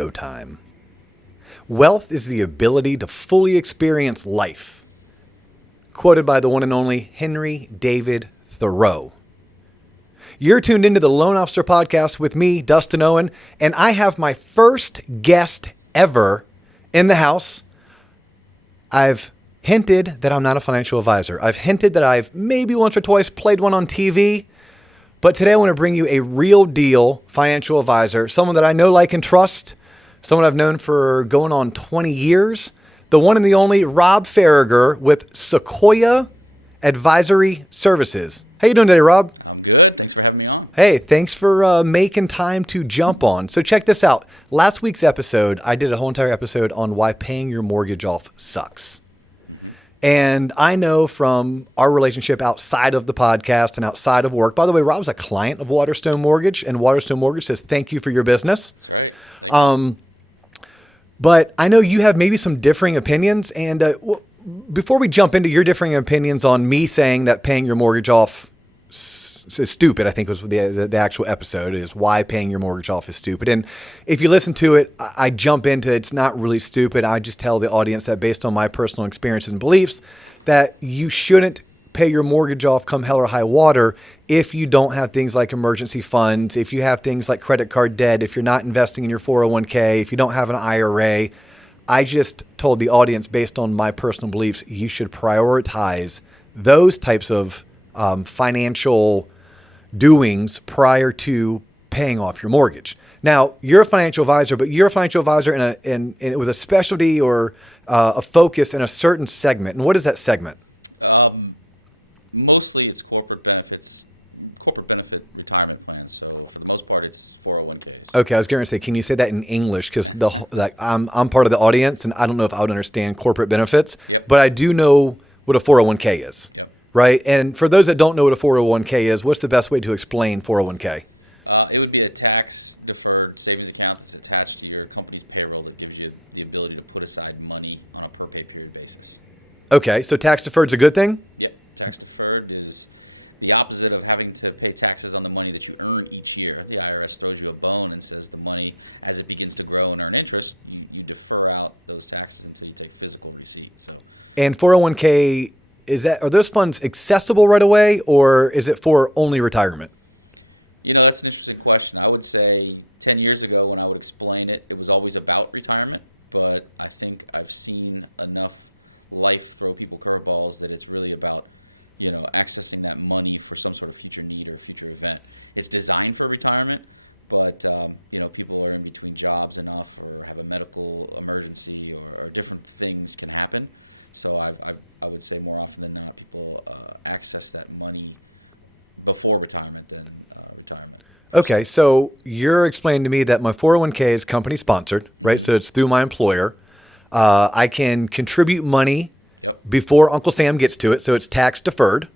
go time. Wealth is the ability to fully experience life. Quoted by the one and only Henry David Thoreau. You're tuned into the Loan Officer Podcast with me, Dustin Owen, and I have my first guest ever in the house. I've hinted that I'm not a financial advisor. I've hinted that I've maybe once or twice played one on TV, but today I want to bring you a real deal financial advisor, someone that I know, like, and trust, someone I've known for going on 20 years, the one and the only Rob Farragher with Sequoia Advisory Services. How you doing today, Rob? I'm good. Thanks for having me on. Hey, thanks for making time to jump on. So check this out. Last week's episode, I did a whole entire episode on why paying your mortgage off sucks. Mm-hmm. And I know from our relationship outside of the podcast and outside of work, by the way, Rob's a client of Waterstone Mortgage, and Waterstone Mortgage says thank you for your business. That's right. Thank you. But I know you have maybe some differing opinions. And before we jump into your differing opinions on me saying that paying your mortgage off is stupid, I think was the actual episode, is why paying your mortgage off is stupid. And if you listen to it, I jump into it's not really stupid. I just tell the audience that based on my personal experiences and beliefs, that you shouldn't pay your mortgage off come hell or high water if you don't have things like emergency funds, if you have things like credit card debt, if you're not investing in your 401k, if you don't have an IRA. I just told the audience, based on my personal beliefs, you should prioritize those types of financial doings prior to paying off your mortgage. Now, you're a financial advisor, but you're a financial advisor in with a specialty or a focus in a certain segment. And what is that segment? Mostly it's corporate benefit retirement plans. So for the most part, it's 401ks. Okay, I was going to say, can you say that in English? Because I'm part of the audience, and I don't know if I would understand corporate benefits. Yep. But I do know what a 401k is. Yep. Right? And for those that don't know what a 401k is, what's the best way to explain 401k? It would be a tax-deferred savings account that's attached to your company's payroll that gives you the ability to put aside money on a per-pay period basis. Okay, so tax-deferred is a good thing? Yep. Tax-deferred is the opposite of having to pay taxes on the money that you earn each year. The IRS throws you a bone and says the money, as it begins to grow and earn interest, you defer out those taxes until you take physical receipt. So, and 401k, are those funds accessible right away, or is it for only retirement? You know, that's an interesting question. I would say 10 years ago when I would explain it, it was always about retirement. But I think I've seen enough life throw people curveballs that it's really about, accessing that money for some sort of future need or future event. It's designed for retirement, but, people are in between jobs enough or have a medical emergency or different things can happen. So I would say more often than not, people access that money before retirement than retirement. Okay, so you're explaining to me that my 401k is company sponsored, right? Mm-hmm. So it's through my employer. I can contribute money before Uncle Sam gets to it, so it's tax deferred.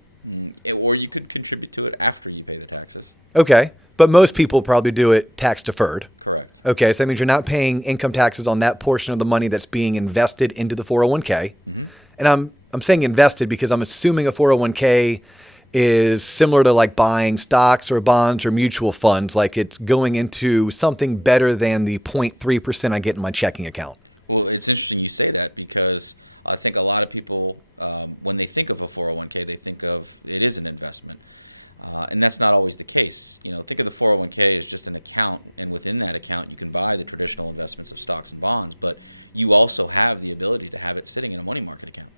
Or you could contribute to it after you pay the taxes. Okay, but most people probably do it tax deferred. Correct. Okay, so that means you're not paying income taxes on that portion of the money that's being invested into the 401k. Mm-hmm. And I'm saying invested because I'm assuming a 401k is similar to like buying stocks or bonds or mutual funds, like it's going into something better than the 0.3% I get in my checking account. Well, it's interesting you say that because I think a lot of people, when they think of a 401k, they think of it is an investment. And that's not always the case. Think of the 401k as just an account, and within that account, you can buy the traditional investments of stocks and bonds, but you also have the ability to have it sitting in a money market account.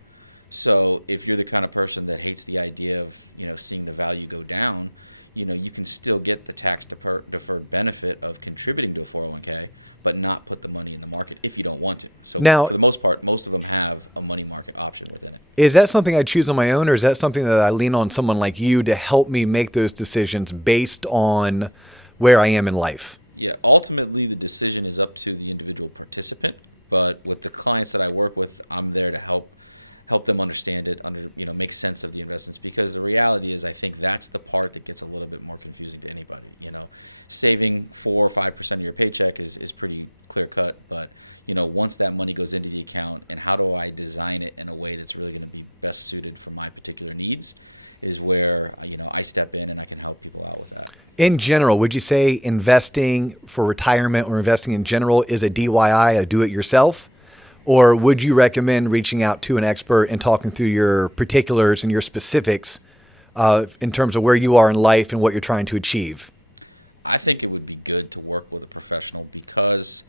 So if you're the kind of person that hates the idea of, seeing the value go down, you can still get the tax deferred benefit of contributing to a 401k, but not put the money in the market if you don't want to. So now, for the most part, most of them have a money market option within it. Is that something I choose on my own, or is that something that I lean on someone like you to help me make those decisions based on where I am in life? Yeah, ultimately the decision is up to the individual participant, but with the clients that I work with, I'm there to help them understand it, make sense of the investments, because the reality is I think that's the part that gets a little bit more confusing to anybody. Saving 4 or 5% of your paycheck is pretty clear cut, but once that money goes into the account, and how do I design it in a way that's really going to be best suited for my particular needs, is where I step in and I can help people out with that. In general, would you say investing for retirement or investing in general is a DIY, a do-it-yourself? Or would you recommend reaching out to an expert and talking through your particulars and your specifics in terms of where you are in life and what you're trying to achieve? I think it would be good to work with a professional because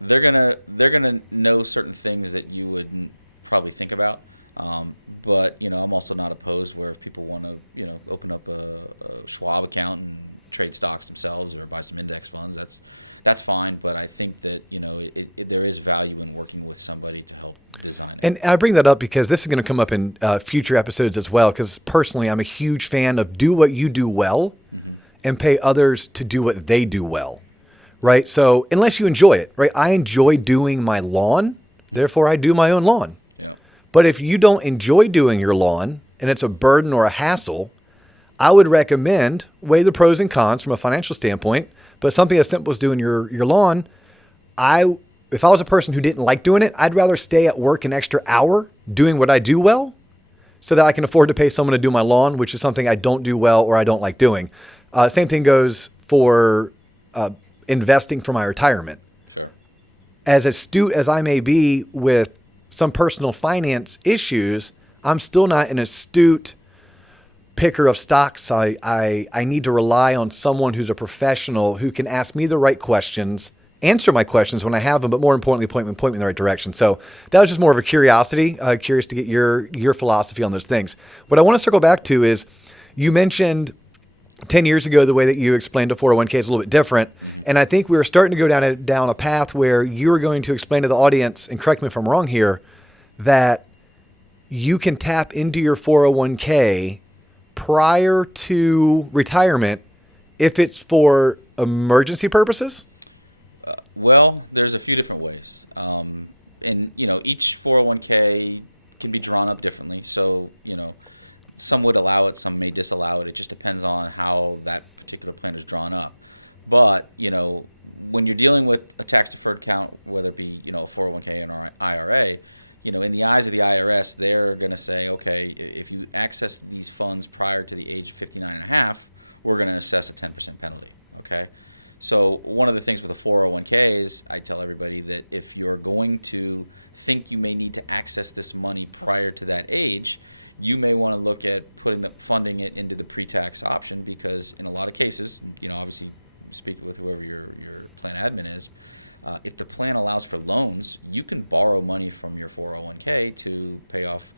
they're gonna know certain things that you wouldn't probably think about. But I'm also not opposed where if people want to open up a Schwab account and trade stocks themselves or buy some index funds, that's fine. But I think that there is value in working with somebody to help design it. And I bring that up because this is going to come up in future episodes as well. Because personally, I'm a huge fan of do what you do well and pay others to do what they do well, right? So unless you enjoy it, right? I enjoy doing my lawn, therefore I do my own lawn. Yeah. But if you don't enjoy doing your lawn and it's a burden or a hassle, I would recommend weigh the pros and cons from a financial standpoint. But something as simple as doing your lawn, if I was a person who didn't like doing it, I'd rather stay at work an extra hour doing what I do well so that I can afford to pay someone to do my lawn, which is something I don't do well or I don't like doing. Same thing goes for investing for my retirement. Sure. As astute as I may be with some personal finance issues, I'm still not an astute picker of stocks. I need to rely on someone who's a professional who can ask me the right questions, answer my questions when I have them, but more importantly, point me in the right direction. So that was just more of a curiosity, curious to get your philosophy on those things. What I want to circle back to is you mentioned 10 years ago, the way that you explained a 401k is a little bit different. And I think we were starting to go down a path where you were going to explain to the audience, and correct me if I'm wrong here, that you can tap into your 401k prior to retirement if it's for emergency purposes? Well, there's a few different ways. And, each 401k can be drawn up differently. So, some would allow it, some may disallow it. It just depends on how that particular plan is drawn up. But, when you're dealing with a tax-deferred account, whether it be, a 401k or an IRA, in the eyes of the IRS, they're going to say, okay, if you access these funds prior to the age of 59 and a half, we're going to assess a 10% penalty, okay? So one of the things with a 401k is I tell everybody that if you're going to think you may need to access this money prior to that age, you may want to look at funding it into the pre-tax option because in a lot of cases, obviously speak with whoever your plan admin is, if the plan allows for loans, you can borrow money from your 401k to pay off,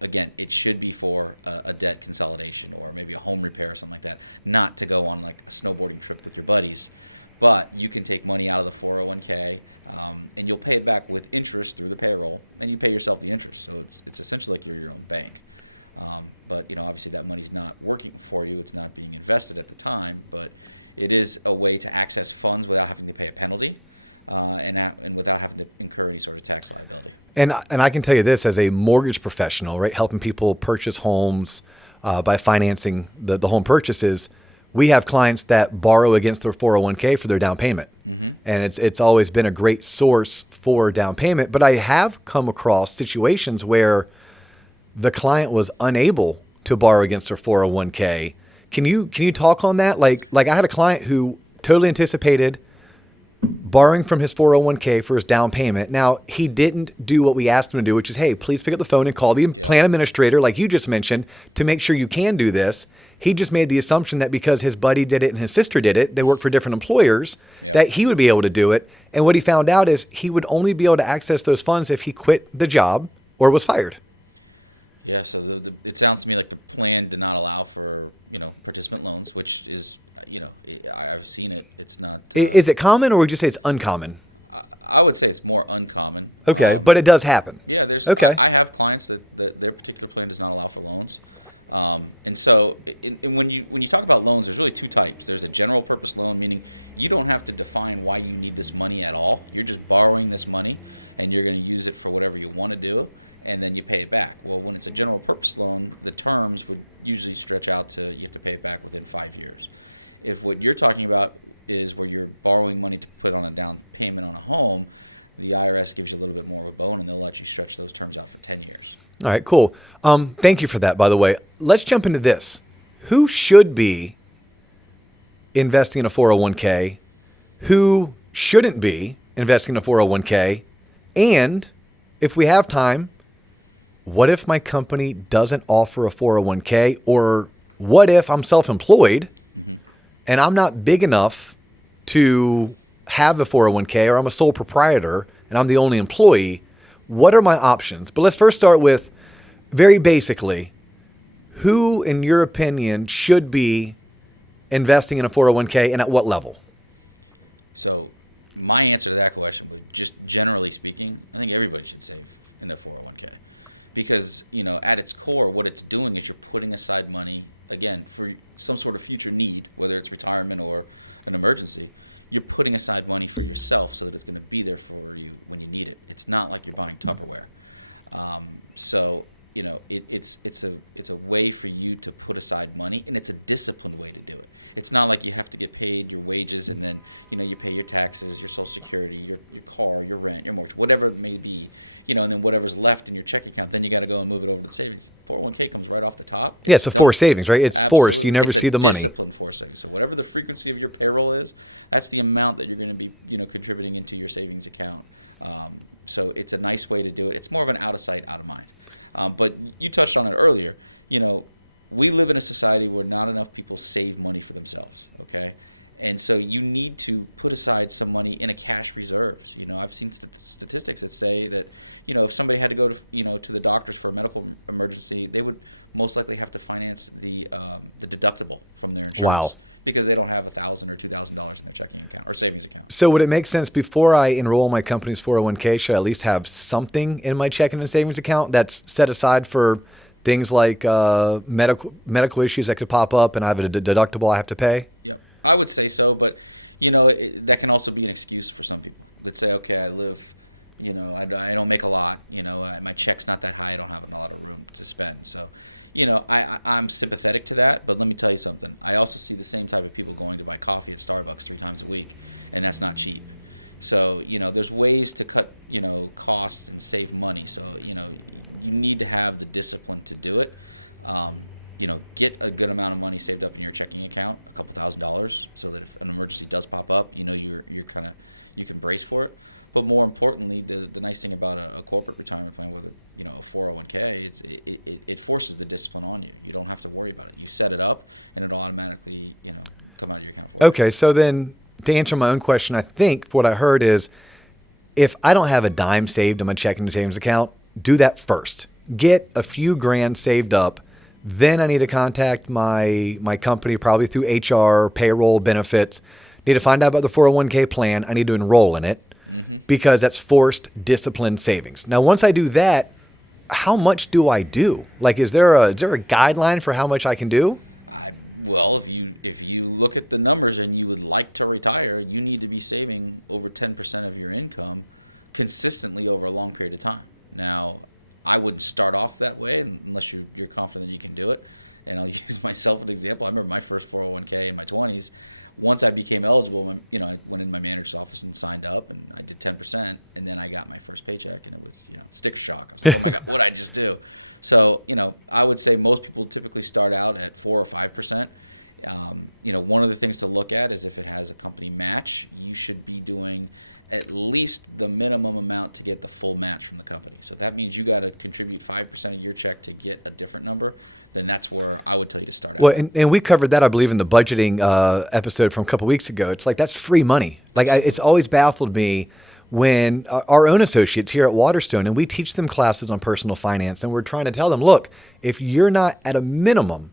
again, it should be for a debt consolidation or maybe a home repair or something like that, not to go on like a snowboarding trip with your buddies. But you can take money out of the 401k and you'll pay it back with interest through the payroll, and you pay yourself the interest. So it's essentially like you're your own bank. But obviously that money's not working for you. It's not being invested at the time, but it is a way to access funds without having to pay a penalty. And without having to incur any sort of tax liability. And I can tell you this as a mortgage professional, right, helping people purchase homes by financing the home purchases, we have clients that borrow against their 401k for their down payment. And it's always been a great source for down payment. But I have come across situations where the client was unable to borrow against their 401k. Can you talk on that? Like I had a client who totally anticipated borrowing from his 401k for his down payment. Now, he didn't do what we asked him to do, which is, hey, please pick up the phone and call the plan administrator, like you just mentioned, to make sure you can do this. He just made the assumption that because his buddy did it and his sister did it, they work for different employers, that he would be able to do it. And what he found out is he would only be able to access those funds if he quit the job or was fired. Yeah, so it sounds to me like the plan did not allow for, participant loans, which is, I've seen it. It's not. Is it common, or would you say it's uncommon? I would say it's more uncommon. Okay, but it does happen. Yeah, I have clients that their particular plan does not allow for loans. And so when you talk about loans, there's really two types. There's a general purpose loan, meaning you don't have to define why you need this money at all. You're just borrowing this money, and you're going to use it for whatever you want to do, and then you pay it back. Well, when it's a general purpose loan, the terms would usually stretch out to you have to pay it back within 5 years. If what you're talking about is where you're borrowing money to put on a down payment on a home, the IRS gives you a little bit more of a bone, and they'll let you stretch those terms out for 10 years. All right, cool. Thank you for that, by the way. Let's jump into this. Who should be investing in a 401k? Who shouldn't be investing in a 401k? And if we have time, what if my company doesn't offer a 401k? Or what if I'm self-employed and I'm not big enough to have a 401k, or I'm a sole proprietor and I'm the only employee? What are my options? But let's first start with, very basically, who, in your opinion, should be investing in a 401k and at what level? So my answer to that question would, just generally speaking, I think everybody should save in their 401k. Because, at its core, what it's doing is you're putting aside money, again, for some sort of future need, whether it's retirement or an emergency. You're putting aside money for yourself so that it's going to be there for you when you need it. It's not like you're buying Tupperware. It's a way for you to put aside money, and it's a disciplined way to do it. It's not like you have to get paid your wages and then you pay your taxes, your Social Security, your car, your rent, your mortgage, whatever it may be, and then whatever's left in your checking account, then you got to go and move it over to the savings. 401k comes right off the top. It's a forced savings, right? It's Absolutely. Forced. You never see the money. It's a disciplined forced savings. So whatever the frequency of your payroll is, that's the amount that you're going to be contributing into your savings account. So it's a nice way to do it. It's more of an out of sight, out of mind. But you touched on it earlier. We live in a society where not enough people save money for themselves, okay? And so you need to put aside some money in a cash reserves. I've seen statistics that say that, if somebody had to go to the doctors for a medical emergency, they would most likely have to finance the deductible from their insurance. Wow. Because they don't have $1,000 or $2,000 in their checking account or savings account. So would it make sense, before I enroll my company's 401k, should I at least have something in my checking and savings account that's set aside for things like medical issues that could pop up and I have a deductible I have to pay? Yep. I would say so, but that can also be an excuse for some people that say, okay, I live, I don't make a lot, my check's not that high, I don't have a lot of room to spend. So, I'm sympathetic to that, but let me tell you something. I also see the same type of people going to buy coffee at Starbucks 3 times a week, and that's not cheap. So, there's ways to cut, costs and save money. So, you need to have the discipline to do it. Get a good amount of money saved up in your checking account, a couple $1,000s, so that if an emergency does pop up, you can brace for it. But more importantly, the nice thing about a corporate retirement plan, whether a 401k, it forces the discipline on you. You don't have to worry about it. You set it up, and it'll automatically come out of your account for you. Okay, so then to answer my own question, I think what I heard is, if I don't have a dime saved in my checking and savings account, do that first. Get a few grand saved up. Then I need to contact my company, probably through HR, payroll, benefits. Need to find out about the 401k plan. I need to enroll in it because that's forced, disciplined savings. Now, once I do that, how much do I do? Like, is there a guideline for how much I can do? Well, if you look at the numbers and you would like to retire, you need to be saving over 10% of your income consistently over a long period of time. Now, I wouldn't start off that way unless you're confident you can do it. And I'll use myself as an example. I remember my first 401k in my 20s. Once I became eligible, I went in my manager's office and signed up, and I did 10%, and then I got my first paycheck, and it was, sticker shock. I was like, oh my God, what'd I just do? So, I would say most people typically start out at 4 or 5%. One of the things to look at is if it has a company match, you should be doing at least the minimum amount to get the full match from the company. So that means you got to contribute 5% of your check to get a different number. Then that's where I would tell you to start out. Well, and we covered that, I believe, in the budgeting episode from a couple weeks ago. It's like, that's free money. Like, it's always baffled me when our own associates here at Waterstone, and we teach them classes on personal finance, and we're trying to tell them, look, if you're not at a minimum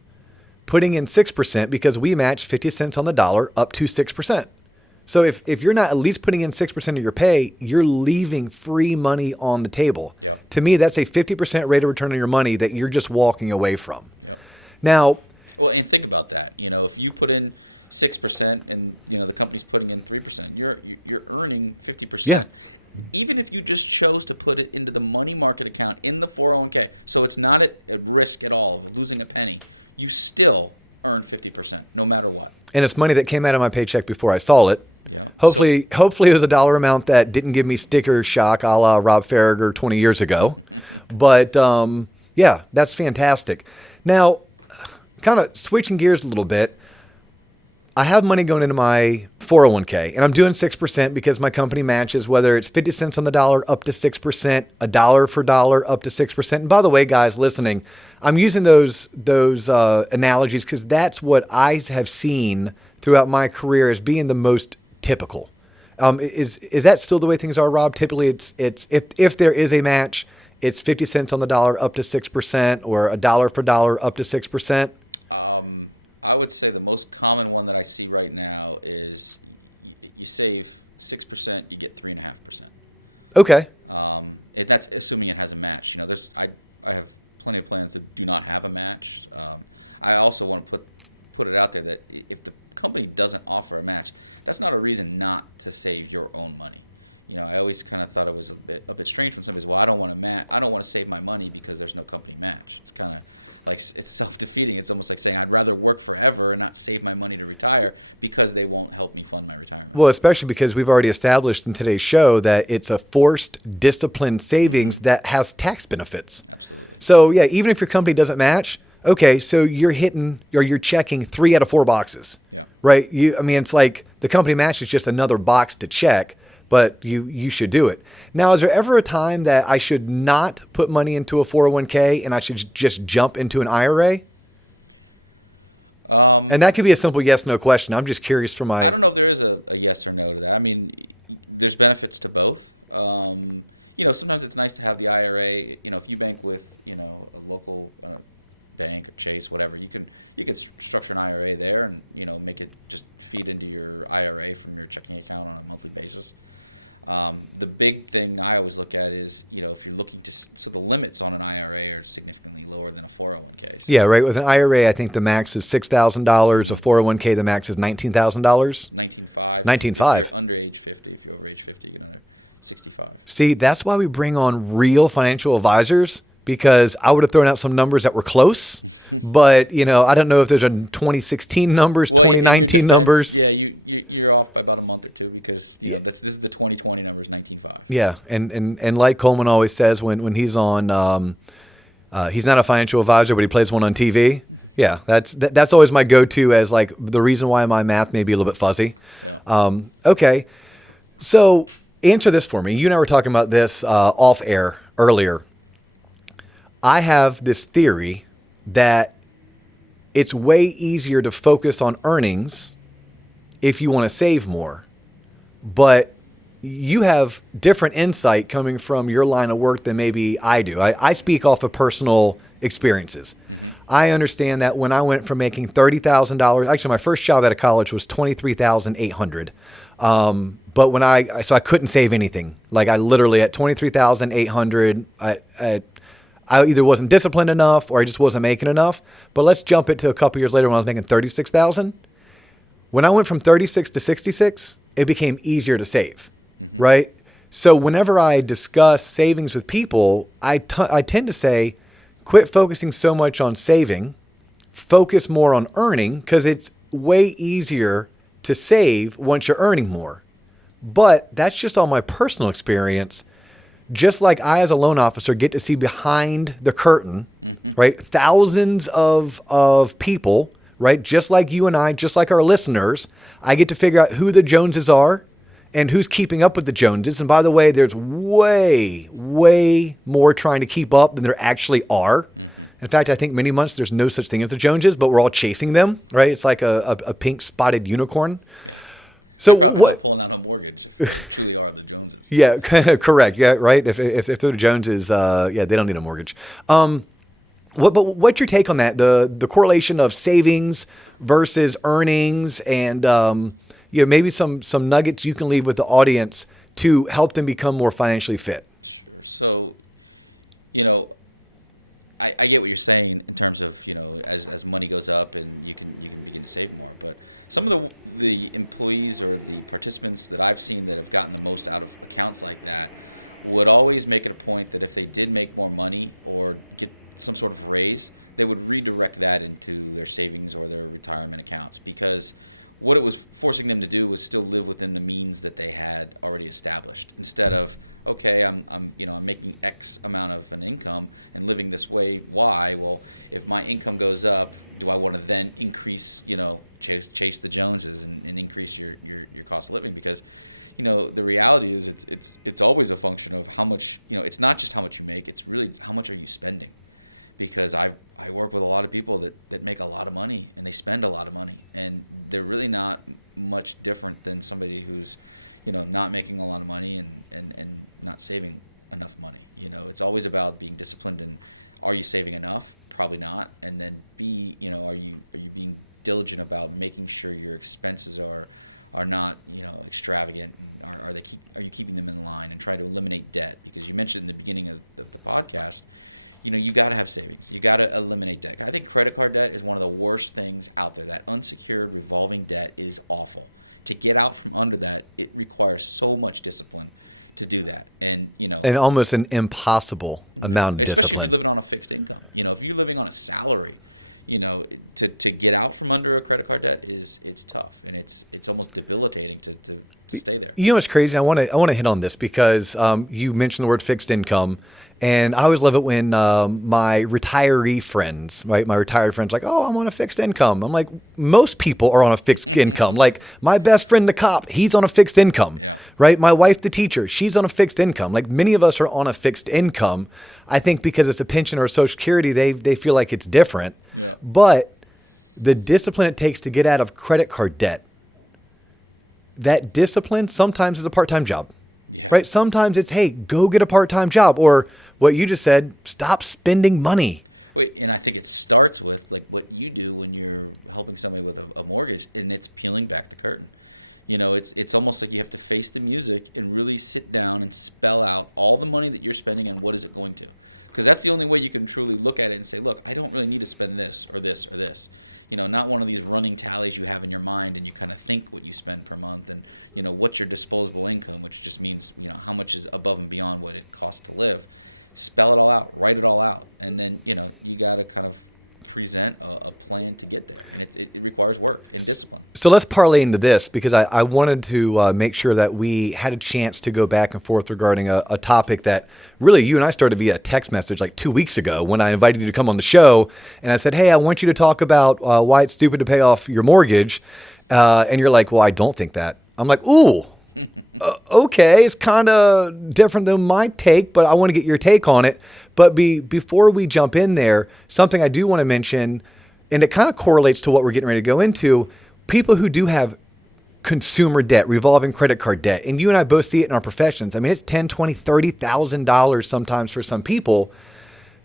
putting in 6%, because we match 50 cents on the dollar up to 6%. So if you're not at least putting in 6% of your pay, you're leaving free money on the table. Yep. To me, that's a 50% rate of return on your money that you're just walking away from. Yep. Now, well, and think about that. If you put in 6% and the company's putting in 3%, you're earning 50%. Yeah. Even if you just chose to put it into the money market account in the 401k, so it's not at risk at all of losing a penny, you still earn 50%, no matter what. And it's money that came out of my paycheck before I saw it. Yeah. Hopefully it was a dollar amount that didn't give me sticker shock a la Rob Farragher 20 years ago. But Yeah, that's fantastic. Now, kind of switching gears a little bit, I have money going into my 401k, and I'm doing 6% because my company matches, whether it's 50 cents on the dollar up to 6%, a dollar for dollar up to 6%. And by the way, guys listening, I'm using those analogies because that's what I have seen throughout my career as being the most typical. Is that still the way things are, Rob? Typically, it's if there is a match, it's 50 cents on the dollar up to 6%, or a dollar for dollar up to 6%. I would say the most common one that I see right now is you save 6%, you get 3.5%. Okay. That's assuming it has a match. You know, I have plenty of plans that do not have a match. I also want to put it out there that if the company doesn't offer a match, that's not a reason not to save your own money. You know, I always kind of thought it was a bit strange when somebody says, "Well, I don't want to save my money because there's no company match." It's kind of like it's self-defeating. It's almost like saying I'd rather work forever and not save my money to retire because they won't help me fund my retirement. Well, especially because we've already established in today's show that it's a forced, disciplined savings that has tax benefits. Absolutely. So yeah, even if your company doesn't match, okay, so you're checking 3 out of 4 boxes. Yeah. Right. It's like the company match is just another box to check, but you should do it. Now, is there ever a time that I should not put money into a 401k and I should just jump into an IRA? And that could be a simple yes/no question. I'm just curious for my... I don't know if there is a yes or no to that. I mean, there's benefits to both. You know, sometimes it's nice to have the IRA. You know, if you bank with, you know, a local bank or Chase, whatever, you can structure an IRA there and, you know, make it just feed into your IRA from your checking account on a monthly basis. The big thing I always look at is, you know, if you're looking to, so the limits on an IRA are significantly lower than a 401k. So yeah, right. With an IRA, I think the max is $6,000. A 401k, the max is $19,000. $19,500. $19,500. If you're under age 50, if you're over age 50, you get another $65,000. See, that's why we bring on real financial advisors, because I would have thrown out some numbers that were close, but, you know, I don't know if there's a 2016 numbers, 2019 numbers. Yeah, you're off by about a month or two because, you know, this is the 2020 numbers, 19.5. Yeah, and like Coleman always says when he's on, he's not a financial advisor, but he plays one on TV. Yeah, that's always my go-to as like the reason why my math may be a little bit fuzzy. Yeah. Okay, so answer this for me. You and I were talking about this off air earlier. I have this theory that it's way easier to focus on earnings if you want to save more. But you have different insight coming from your line of work than maybe I do. I speak off of personal experiences. Mm-hmm. I understand that when I went from making $30,000, actually my first job out of college was $23,800. But when I couldn't save anything. Like I literally at $23,800, I either wasn't disciplined enough or I just wasn't making enough. But let's jump it to a couple years later when I was making $36,000. When I went from 36 to 66, it became easier to save, right? So whenever I discuss savings with people, I tend to say, quit focusing so much on saving, focus more on earning, because it's way easier to save once you're earning more. But that's just all my personal experience. Just like I, as a loan officer, get to see behind the curtain, right? Thousands of people, right? Just like you and I, just like our listeners, I get to figure out who the Joneses are and who's keeping up with the Joneses. And by the way, there's way, way more trying to keep up than there actually are. In fact, I think many months there's no such thing as the Joneses, but we're all chasing them, right? It's like a pink spotted unicorn. Yeah. So they're probably not pulling out a mortgage if they truly are the Joneses. Yeah, correct. Yeah, right. If they're the Joneses, they don't need a mortgage. What's your take on that? The correlation of savings versus earnings, and maybe some nuggets you can leave with the audience to help them become more financially fit. Sure. So, I get what you're saying in terms of, as money goes up and you can begin to save more. But some of the employees or the participants that I've seen that have gotten the most out of accounts like that would always make it a point that if they did make more money or get some sort of raise, they would redirect that into their savings or their retirement accounts. Because what it was forcing them to do was still live within the means that they had already established, instead of, okay, I'm making X amount of an income and living this way. Y? Well, if my income goes up, do I want to then increase, chase the Joneses and increase your cost of living? Because, the reality is it's always a function of how much, it's not just how much you make, it's really how much are you spending. Because I work with a lot of people that make a lot of money and they spend a lot of money, and they're really not much different than somebody who's, not making a lot of money and not saving enough money. It's always about being disciplined, and are you saving enough? Probably not. And then B, are you being diligent about making sure your expenses are not, extravagant, and are you keeping them in line, and try to eliminate debt? Because you mentioned in the beginning of the podcast, you got to have savings. You got to eliminate debt. I think credit card debt is one of the worst things out there. That unsecured revolving debt is awful. To get out from under that, it requires so much discipline to do that. And, and almost an impossible amount of especially discipline. if you're living on a fixed income. If you're living on a salary, to get out from under a credit card debt it's tough, and it's almost debilitating to stay there. What's crazy? I want to hit on this because you mentioned the word fixed income, and I always love it when my retiree friends, right? My retired friends, like, oh, I'm on a fixed income. I'm like, most people are on a fixed income. Like my best friend, the cop, he's on a fixed income, yeah. Right? My wife, the teacher, she's on a fixed income. Like many of us are on a fixed income. I think because it's a pension or a Social Security, they feel like it's different. Yeah. But the discipline it takes to get out of credit card debt, that discipline sometimes is a part-time job. Yeah. Right? Sometimes it's, hey, go get a part-time job, or what you just said, stop spending money. Wait, and I think it starts with like what you do when you're helping somebody with a mortgage, and it's peeling back the curtain. It's almost like you have to face the music and really sit down and spell out all the money that you're spending and what is it going to. Because that's the only way you can truly look at it and say, look, I don't really need to spend this or this or this. Not one of these running tallies you have in your mind and you kind of think what you spend per month and, what's your disposable income, which just means, how much is above and beyond what it costs to live. Spell it all out, write it all out. And then, you got to kind of present a plan to get there, and it requires work and discipline. So let's parlay into this, because I wanted to make sure that we had a chance to go back and forth regarding a topic that really you and I started via text message like 2 weeks ago when I invited you to come on the show, and I said, hey, I want you to talk about why it's stupid to pay off your mortgage, and you're like, well, I don't think that. I'm like, ooh, okay, it's kind of different than my take, but I want to get your take on it. But before we jump in there, something I do want to mention, and it kind of correlates to what we're getting ready to go into, people who do have consumer debt, revolving credit card debt, and you and I both see it in our professions. I mean, it's $10,000, $20,000, $30,000 sometimes for some people.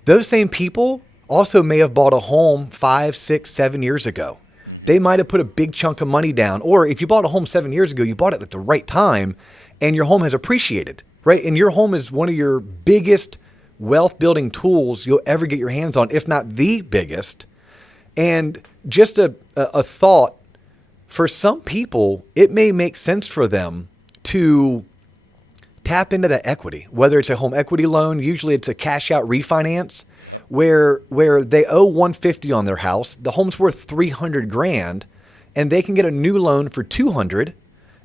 Those same people also may have bought a home 5, 6, 7 years ago. Mm-hmm. They might have put a big chunk of money down. Or if you bought a home 7 years ago, you bought it at the right time, and your home has appreciated, right? Yep. And your home is one of your biggest wealth building tools you'll ever get your hands on, if not the biggest. And just a thought, for some people, it may make sense for them to tap into that equity, whether it's a home equity loan, usually it's a cash out refinance, yep, where they owe $150 on their house, the home's worth $300,000, and they can get a new loan for $200,000.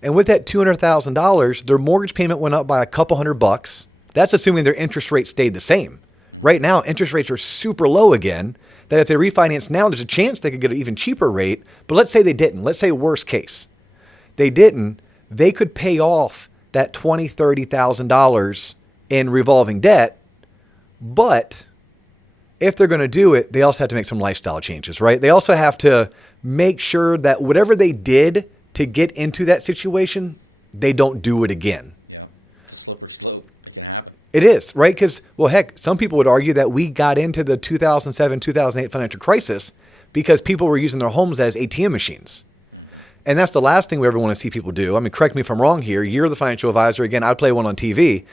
And with that $200,000, their mortgage payment went up by a couple $100. That's assuming their interest rate stayed the same. Mm-hmm. Right now, interest rates are super low again, that if they refinance now, there's a chance they could get an even cheaper rate. But let's say they didn't. Let's say worst case, they didn't. They could pay off that $20,000, $30,000 in revolving debt. But if they're going to do it, they also have to make some lifestyle changes, right? They also have to make sure that whatever they did to get into that situation, they don't do it again. Yeah. It's a slippery slope. It can happen. It is, right? Because, well, heck, some people would argue that we got into the 2007, 2008 financial crisis because people were using their homes as ATM machines. Mm-hmm. And that's the last thing we ever want to see people do. I mean, correct me if I'm wrong here. You're the financial advisor. Again, I play one on TV.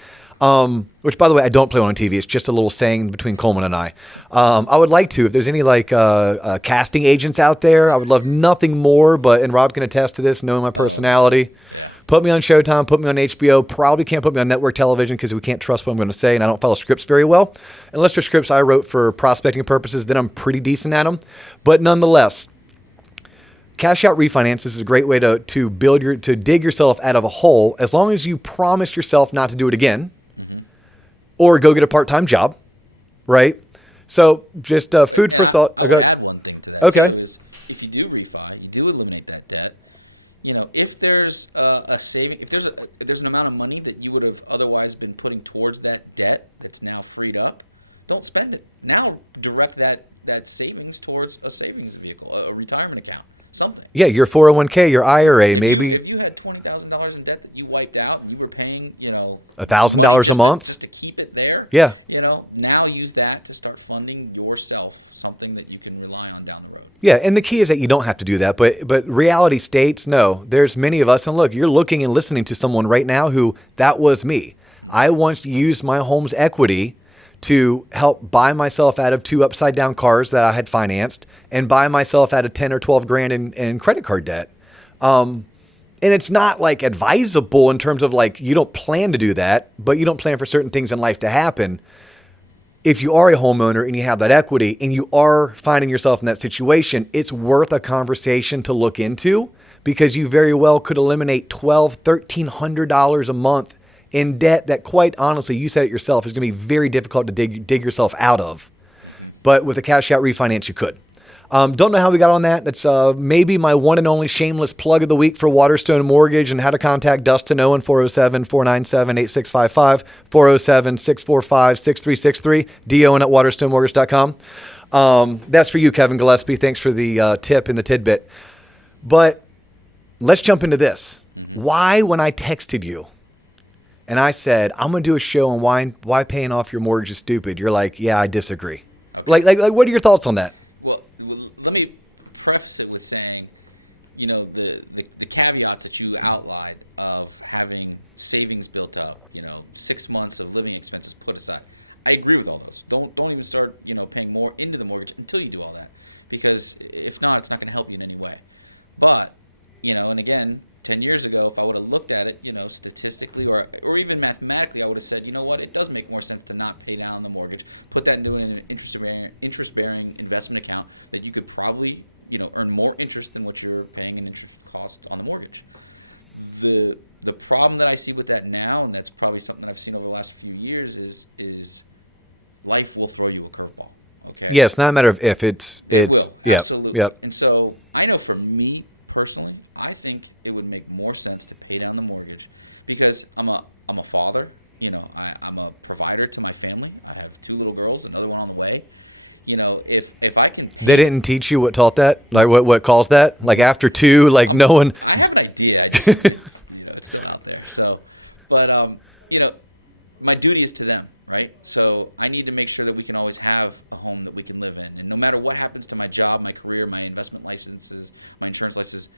Which, by the way, I don't play one on TV. It's just a little saying between Coleman and I. I would like to, if there's any casting agents out there, I would love nothing more. And Rob can attest to this, knowing my personality. Oh, yeah. Put me on Showtime, put me on HBO. Probably can't put me on network television because we can't trust what I'm going to say, and I don't follow scripts very well. Unless they're scripts I wrote for prospecting purposes, then I'm pretty decent at them. But nonetheless, cash out refinance is a great way to dig yourself out of a hole, as long as you promise yourself not to do it again, or go get a part-time job, right? So just food for thought. I would add one thing to that too, is if you do refi, you do eliminate that debt. If there's a saving, if there's an amount of money that you would have otherwise been putting towards that debt that's now freed up, don't spend it. Now direct that savings towards a savings vehicle, a retirement account, something. Yeah, your 401k, your IRA, if you had $20,000 in debt that you wiped out and you were paying, $1,000 a month just to keep it there. Yeah. Now use that to start funding yourself something that you can rely on down the road. Yeah, and the key is that you don't have to do that, but reality states, no. There's many of us, and look, you're looking and listening to someone right now who that was me. I once used my home's equity to help buy myself out of 2 upside down cars that I had financed and buy myself out of 10 or 12 grand in credit card debt. And it's not like advisable in terms of like, you don't plan to do that, but you don't plan for certain things in life to happen. If you are a homeowner and you have that equity and you are finding yourself in that situation, it's worth a conversation to look into, because you very well could eliminate $1,200, $1,300 a month in debt that, quite honestly, you said it yourself, is going to be very difficult to dig yourself out of. But with a cash out refinance, you could. Don't know how we got on that. That's maybe my one and only shameless plug of the week for Waterstone Mortgage, and how to contact Dustin Owen, 407-497-8655, 407-645-6363, dowen at waterstonemortgage.com. That's for you, Kevin Gillespie. Thanks for the tip and the tidbit. But let's jump into this. Why, when I texted you, and I said, I'm going to do a show on why paying off your mortgage is stupid, you're like, yeah, I disagree. Okay. Like, what are your thoughts on that? Well, let me preface it with saying, the caveats that you outlined of having savings built up, 6 months of living expenses put aside. I agree with all those. Don't even start, paying more into the mortgage until you do all that, because if not, it's not going to help you in any way. But, and again, 10 years ago, if I would have looked at it, statistically or even mathematically, I would have said, it does make more sense to not pay down the mortgage, put that into an interest-bearing investment account that you could probably, earn more interest than what you're paying in interest cost on the mortgage. The problem that I see with that now, and that's probably something that I've seen over the last few years, is life will throw you a curveball. Okay. Yeah, it's not a matter of if. It will, absolutely. Yep. And so I know for me personally, I think it would make more sense to pay down the mortgage, because I'm a father. I'm a provider to my family. I have 2 little girls, another one on the way. If I can pay. They didn't teach you what taught that? Like what caused that? Like after 2, like no one. I have an idea. I just it's still out there. So, but my duty is to them, right? So I need to make sure that we can always have a home that we can live in. And no matter what happens to my job, my career, my investment licenses, my insurance licenses,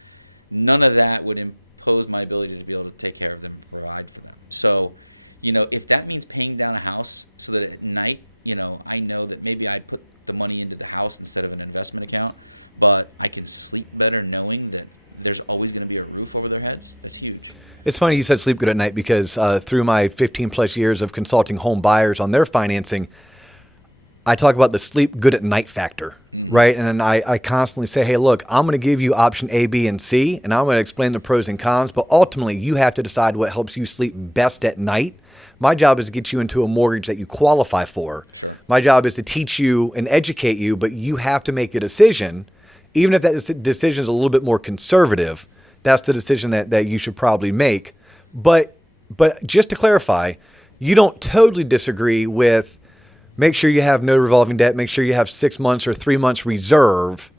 none of that would impose my ability to be able to take care of them and provide for them. So, if that means paying down a house so that at night, I know that maybe I put the money into the house instead of an investment account, but I can sleep better knowing that there's always going to be a roof over their heads, that's huge. It's funny you said sleep good at night, because through my 15 plus years of consulting home buyers on their financing, I talk about the sleep good at night factor, right? And I constantly say, hey, look, I'm going to give you option A, B, and C, and I'm going to explain the pros and cons, but ultimately you have to decide what helps you sleep best at night. My job is to get you into a mortgage that you qualify for. Sure. My job is to teach you and educate you, but you have to make a decision, even if that decision is a little bit more conservative. That's the decision that you should probably make. But just to clarify, you don't totally disagree with make sure you have no revolving debt, make sure you have 6 months or 3 months reserve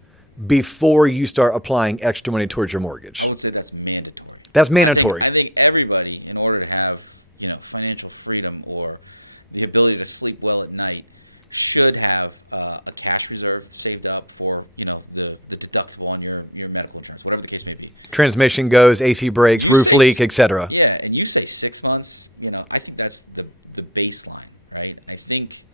before you start applying extra money towards your mortgage. I would say that's mandatory. That's mandatory. I think everybody, in order to have financial freedom or the ability to sleep well at night, should have a cash reserve saved up for the deductible on your medical insurance, whatever the case may be. Transmission goes, AC breaks, roof leak, etc. Yeah, and you say 6 months. I think that's the baseline, right? I think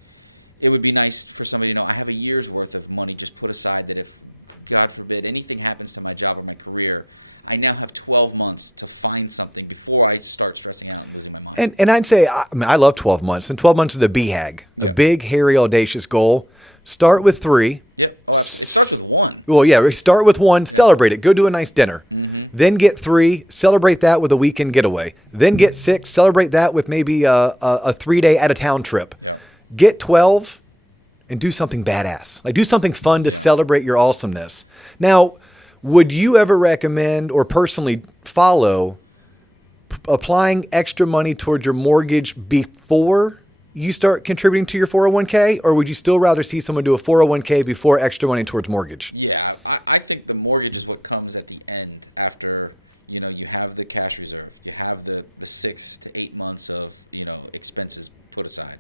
it would be nice for somebody to know I have a year's worth of money just put aside, that if God forbid anything happens to my job or my career, I now have 12 months to find something before I start stressing out and losing my mind. And I'd say, I love 12 months. And 12 months is a BHAG, the big, hairy, audacious goal. Start with 3. Yep. Oh, absolutely. It starts with 1. Well, yeah, start with 1, celebrate it. Go do a nice dinner. Mm-hmm. Then get 3, celebrate that with a weekend getaway. Then get 6, celebrate that with maybe a 3-day out-of-town trip. Yep. Get 12 and do something badass. Like do something fun to celebrate your awesomeness. Now, would you ever recommend or personally follow applying extra money towards your mortgage before you start contributing to your 401k, or would you still rather see someone do a 401k before extra money towards mortgage? Yeah, I think the mortgage is what comes at the end after, you have the cash reserve. You have the 6 to 8 months of, expenses put aside.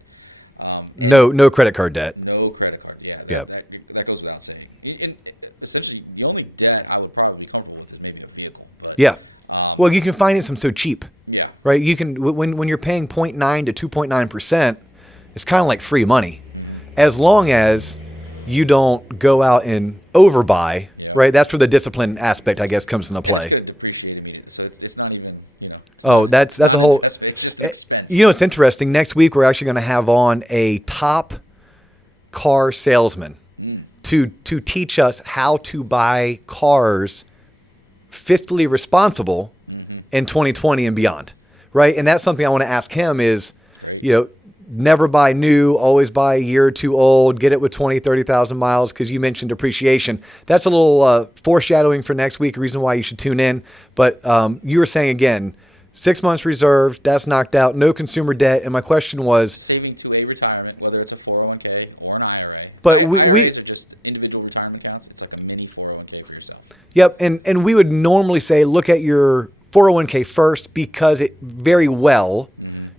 And no credit card debt. No credit card. Yeah, that goes without saying. And essentially, the only debt I would probably be comfortable with is maybe a vehicle. But yeah. Well, you can finance them so cheap. Yeah. Right. You can when you're paying 0.9 to 2.9%, it's kind of like free money, as long as you don't go out and overbuy. Yeah. Right. That's where the discipline aspect, I guess, comes into play. And it's going to depreciate immediately, so it's not even It's that's not a whole investment. It's just an expense. It's interesting. Next week we're actually going to have on a top car salesman to teach us how to buy cars fiscally responsible in 2020 and beyond, right? And that's something I want to ask him is, great. Never buy new, always buy a year or two old, get it with 20, 30,000 miles, because you mentioned depreciation. That's a little foreshadowing for next week, a reason why you should tune in. But you were saying, again, 6 months reserved, that's knocked out, no consumer debt. And my question was... saving to a retirement, whether it's a 401k or an IRA. But IRAs are just individual retirement accounts. It's like a mini 401k for yourself. Yep, and we would normally say look at your 401k first because it very well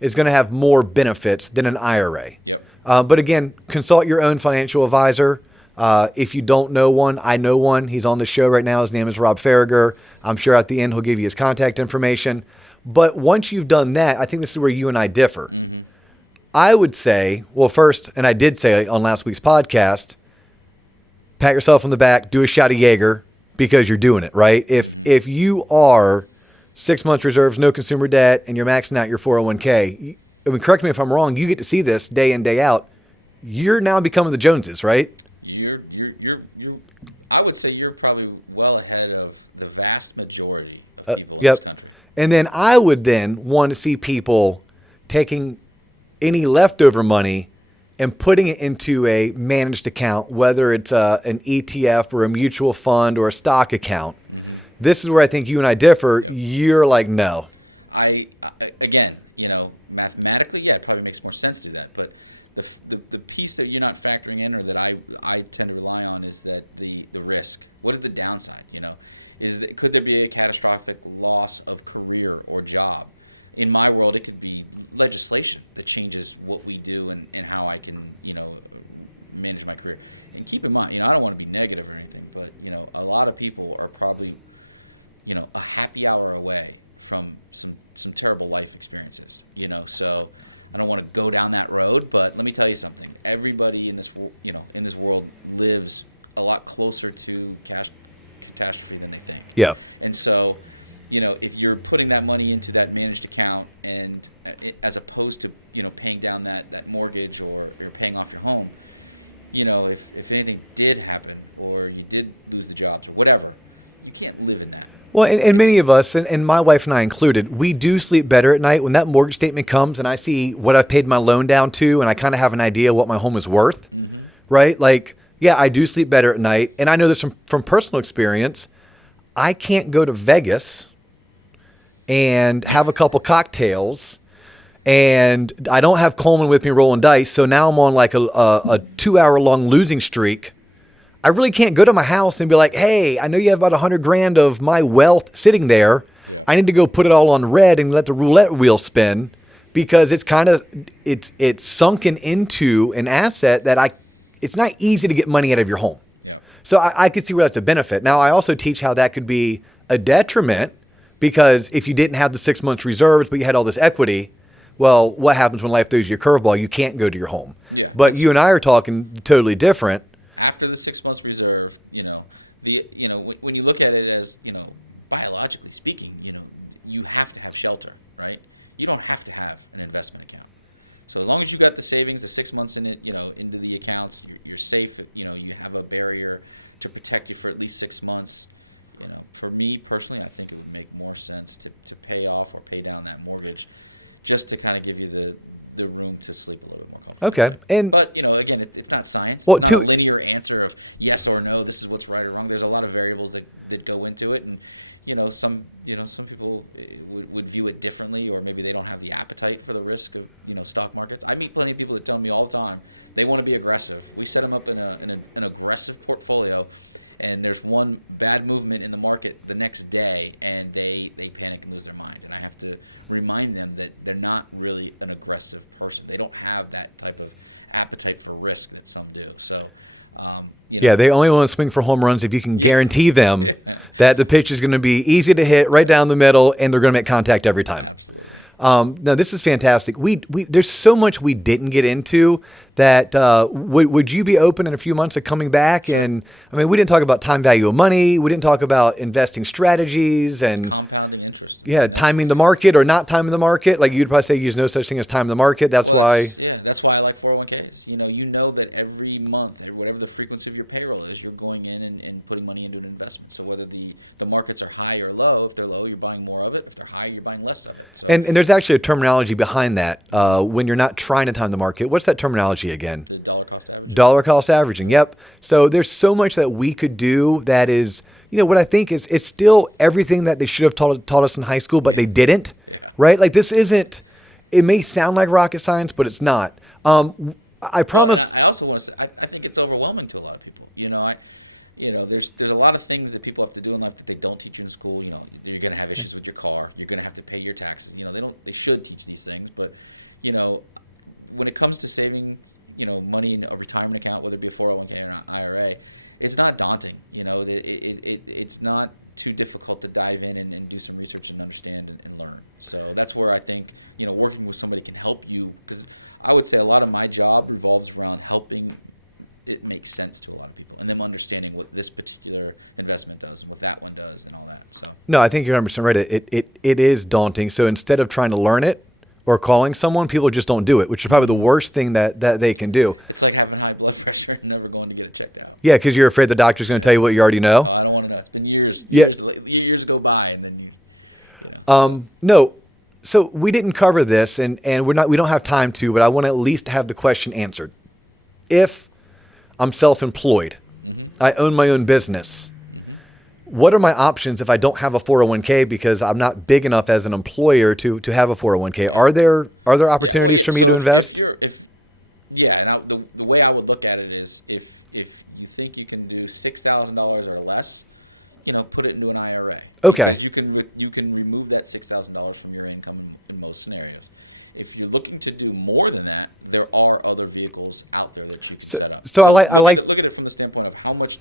is going to have more benefits than an IRA. Yep. But again, consult your own financial advisor. If you don't know one, I know one. He's on the show right now. His name is Rob Farragher. I'm sure at the end he'll give you his contact information. But once you've done that, I think this is where you and I differ. I would say, well, first, and I did say on last week's podcast, pat yourself on the back, do a shot of Jaeger because you're doing it, right? If you are 6 months reserves, no consumer debt, and you're maxing out your 401k, correct me if I'm wrong, you get to see this day in, day out. You're now becoming the Joneses, right? You're I would say you're probably well ahead of the vast majority of people in this country. And then I would then want to see people taking any leftover money and putting it into a managed account, whether it's an ETF or a mutual fund or a stock account. This is where I think you and I differ. Yep. You're like, no. Again, mathematically, it probably makes more sense to do that. But the piece that you're not factoring in, or that I tend to rely on, is that the risk. What is the downside? Could there be a catastrophic loss of career or job? In my world, it could be legislation that changes what we do and how I can, manage my career. And keep in mind, I don't want to be negative or anything, but, a lot of people are probably, a happy hour away from some terrible life experiences, So I don't want to go down that road, but let me tell you something. Everybody in this world lives a lot closer to catastrophe than they think. Yeah. And so, if you're putting that money into that managed account, and as opposed to, paying down that mortgage or paying off your home, if anything did happen or you did lose the jobs or whatever, you can't live in that. Well, and many of us, and my wife and I included, we do sleep better at night when that mortgage statement comes and I see what I've paid my loan down to, and I kind of have an idea what my home is worth, right? Like, yeah, I do sleep better at night. And I know this from personal experience. I can't go to Vegas and have a couple cocktails, and I don't have Coleman with me rolling dice, so now I'm on like a 2-hour-long losing streak. I really can't go to my house and be like, hey, I know you have about $100,000 of my wealth sitting there. Yeah. I need to go put it all on red and let the roulette wheel spin, because it's it's sunken into an asset that it's not easy to get money out of your home. Yeah. So I could see where that's a benefit. Now, I also teach how that could be a detriment, because if you didn't have the 6 months reserves, but you had all this equity, well, what happens when life throws you a curveball? You can't go to your home. Yeah. But you and I are talking totally different. After the 6 months reserve, when you look at it as, biologically speaking, you have to have shelter, right? You don't have to have an investment account. So as long as you got the savings, the 6 months in it, into the accounts, you're safe. You have a barrier to protect you for at least 6 months. For me personally, I think it would make more sense to pay off or pay down that mortgage, just to kind of give you the room to sleep a little bit more comfortably. Okay. But again, it's not science. It's not a linear answer of yes or no. This is what's right or wrong. There's a lot of variables that go into it, and some people would view it differently, or maybe they don't have the appetite for the risk of stock markets. I meet plenty of people that tell me all the time they want to be aggressive. We set them up in an aggressive portfolio, and there's one bad movement in the market the next day, and they panic and lose their mind. And I have to remind them that they're not really an aggressive person. They don't have that type of appetite for risk that some do. So, yeah, they only want to swing for home runs if you can guarantee them that the pitch is going to be easy to hit right down the middle, and they're going to make contact every time. Absolutely. No, this is fantastic. We there's so much we didn't get into that. Would you be open in a few months of coming back? Sure. And I mean, we didn't talk about time value of money. We didn't talk about investing strategies and compounding interest. Timing the market or not timing the market. Like you'd probably say, there's no such thing as time the market. That's why I like 401ks. You know that every month, whatever the frequency of your payroll is, you're going in and putting money into an investment. So whether the markets are high or low, if they're low, you're buying more of it. If they're high, you're buying less of it. So and there's actually a terminology behind that. When you're not trying to time the market, what's that terminology again? The dollar cost averaging. Dollar cost averaging. Yep. So there's so much that we could do that is, what I think is it's still everything that they should have taught us in high school, but they didn't. Yeah. Right? Like this isn't. It may sound like rocket science, but it's not. I promise. Well, and I also want to say I think it's overwhelming to a lot of people. There's a lot of things that people have to do in life that they don't teach you in school. You're going to have issues with your car. You're going to have to pay your taxes. They should teach these things, but when it comes to saving, money in a retirement account, whether it be a 401k or an IRA, it's not daunting. It's not too difficult to dive in and do some research and understand and learn. So that's where I think, working with somebody can help you, because I would say a lot of my job revolves around helping it make sense to a lot of people and them understanding what this particular investment does and what that one does and all that. So no, I think you're 100% right. It is daunting. So instead of trying to learn it or calling someone, people just don't do it, which is probably the worst thing that they can do. It's like having high blood pressure and never going to get it checked out. Yeah, because you're afraid the doctor's going to tell you what you already know. Oh, I don't want to know. It's been years go by, and then No. So we didn't cover this, and we don't have time to, but I want to at least have the question answered. If I'm self-employed, I own my own business, what are my options if I don't have a 401k because I'm not big enough as an employer to have a 401k? Yeah. Are there opportunities for me to invest? The way I would look at it is if you think you can do $6,000 or less, put it into an IRA. Okay. Because you can remove that $6,000 from your income in most scenarios. If you're looking to do more than that, there are other vehicles out there that you can set up. So look at it from the standpoint of how much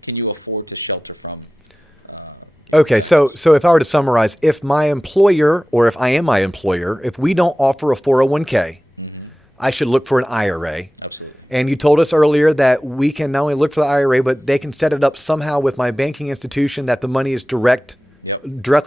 can you afford to shelter from. Okay, so if I were to summarize, if my employer or if I am my employer, if we don't offer a 401k, I should look for an IRA. Absolutely. And you told us earlier that we can not only look for the IRA, but they can set it up somehow with my banking institution that the money is directly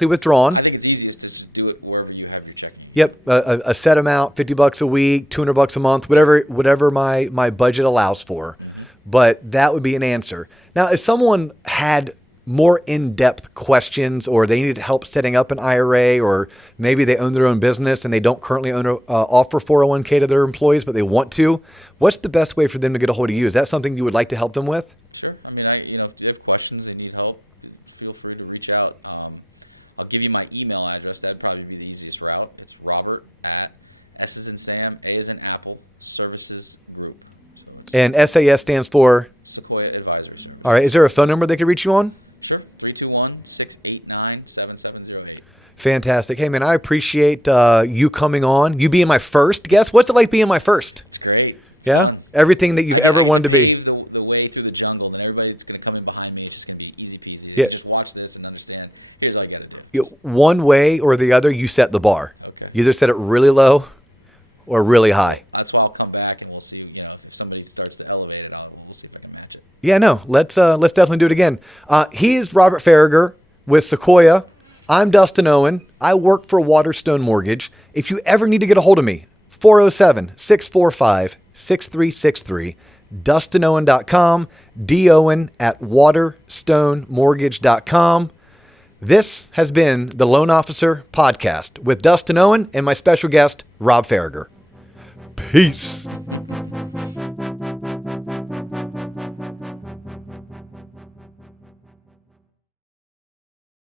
withdrawn. I think it's easiest to just do it wherever you have your checking account. Yep, a set amount, $50 a week, $200 a month, whatever my budget allows for. But that would be an answer. Now, if someone had more in-depth questions, or they needed help setting up an IRA, or maybe they own their own business and they don't currently offer 401k to their employees, but they want to, what's the best way for them to get a hold of you? Is that something you would like to help them with? Sure. I mean, if you have questions, they need help, feel free to reach out. I'll give you my email address. That'd probably be the easiest route. It's Robert at S as in Sam, A as in Apple, Services Group. So it's and SAS stands for? Sequoia Advisory Service. All right. Is there a phone number they could reach you on? Sure. 321-689-7708. Fantastic. Hey, man, I appreciate you coming on. You being my first guest. What's it like being my first? It's great. It's fun. Everything that you ever wanted to be. I get to pave the way through the jungle, and then everybody that's going to come in behind me, it's just going to be easy peasy. They just watch this and understand, here's all you got to do. One way or the other, you set the bar. Okay. You either set it really low or really high. Well, that's why I'll come back and we'll see, if somebody starts to elevate it, we'll see if I can match it. Yeah, no, let's definitely do it again. He is Robert Farragher with Sequoia. I'm Dustin Owen. I work for Waterstone Mortgage. If you ever need to get a hold of me, 407-645-6363. DustinOwen.com, dowen@waterstonemortgage.com. This has been the Loan Officer Podcast with Dustin Owen and my special guest, Rob Farragher. Peace.